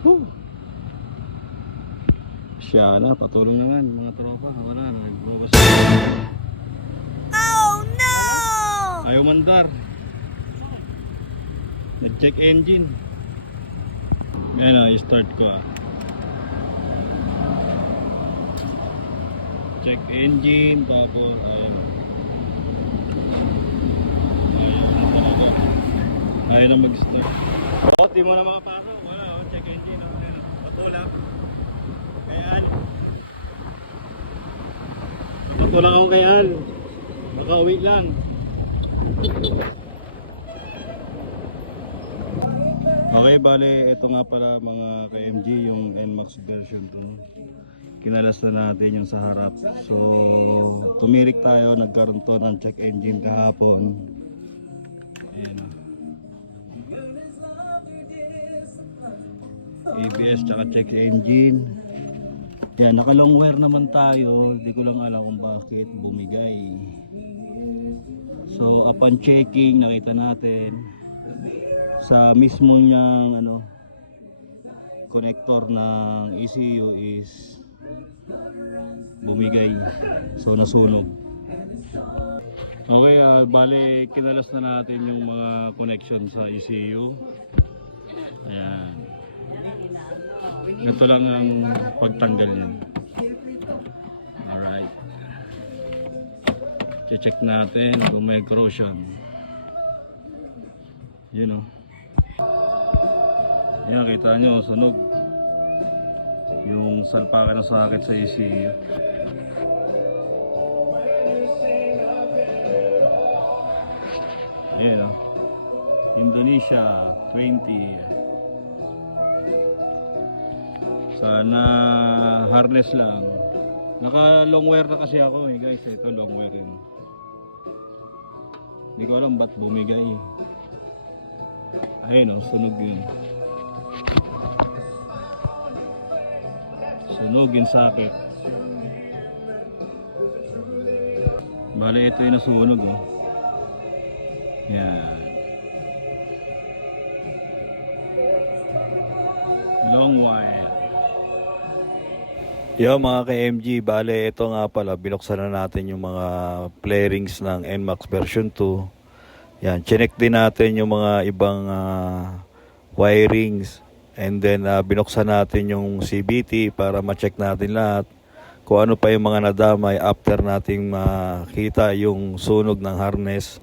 Woo! Siya na, patulong naman mga tropa. Wala na, nagbawas. Oh no! Ayaw mandar. Nag-check engine. Ayan na, i-start ko Check engine, tapos ayaw. Ayaw na mag-start. Di mo na makapasok. Wala, check engine. Patulak. Kaya Al. Patulak ako kay Al. Baka uwi lang. Okay, bale, ito nga pala mga ka-MG, yung NMAX version 2. Kinalas na natin yung sa harap. So, tumirik tayo, nagkaroon to ng check engine kahapon. Ayan. ABS tsaka check engine. Yan, naka long wire naman tayo. Hindi ko lang alam kung bakit bumigay. So, upon checking, nakita natin sa mismo niyang connector ng ECU is bumigay. So, nasunog. Okay, bale kinalas na natin yung mga connection sa ECU. Ayan. Ito lang ang pagtanggal niyan. Alright. Check natin kung may corrosion. Yun o. Yan, kita nyo, sunog. Yung salpakan ng socket sa ECU. Ayan o. Indonesia 20. Sana harness lang. Naka long wire na kasi ako guys. Ito long wire yun. Hindi ko alam ba't bumigay. Ayun o, sunog yun. Sunog yung socket. Bale, ito yung nasunog o. Yan. Long wire. Yo mga ka-MG, bale ito nga pala, binuksan na natin yung mga flarings ng NMAX version 2. Yan, chinek din natin yung mga ibang wirings. And then binuksan natin yung CVT para ma-check natin lahat. Kung ano pa yung mga nadamay after nating makita yung sunog ng harness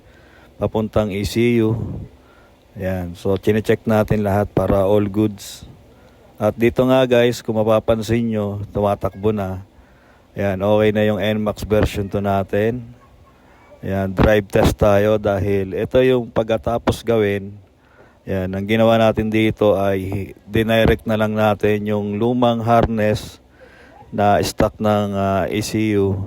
papuntang ECU. Yan, so chinecheck natin lahat para all goods. At dito nga guys, kung mapapansin nyo, tumatakbo na. Ayan, okay na yung NMAX version 2 natin. Ayan, drive test tayo dahil ito yung pagkatapos gawin. Ayan, ang ginawa natin dito ay dinirect na lang natin yung lumang harness na stock ng ECU.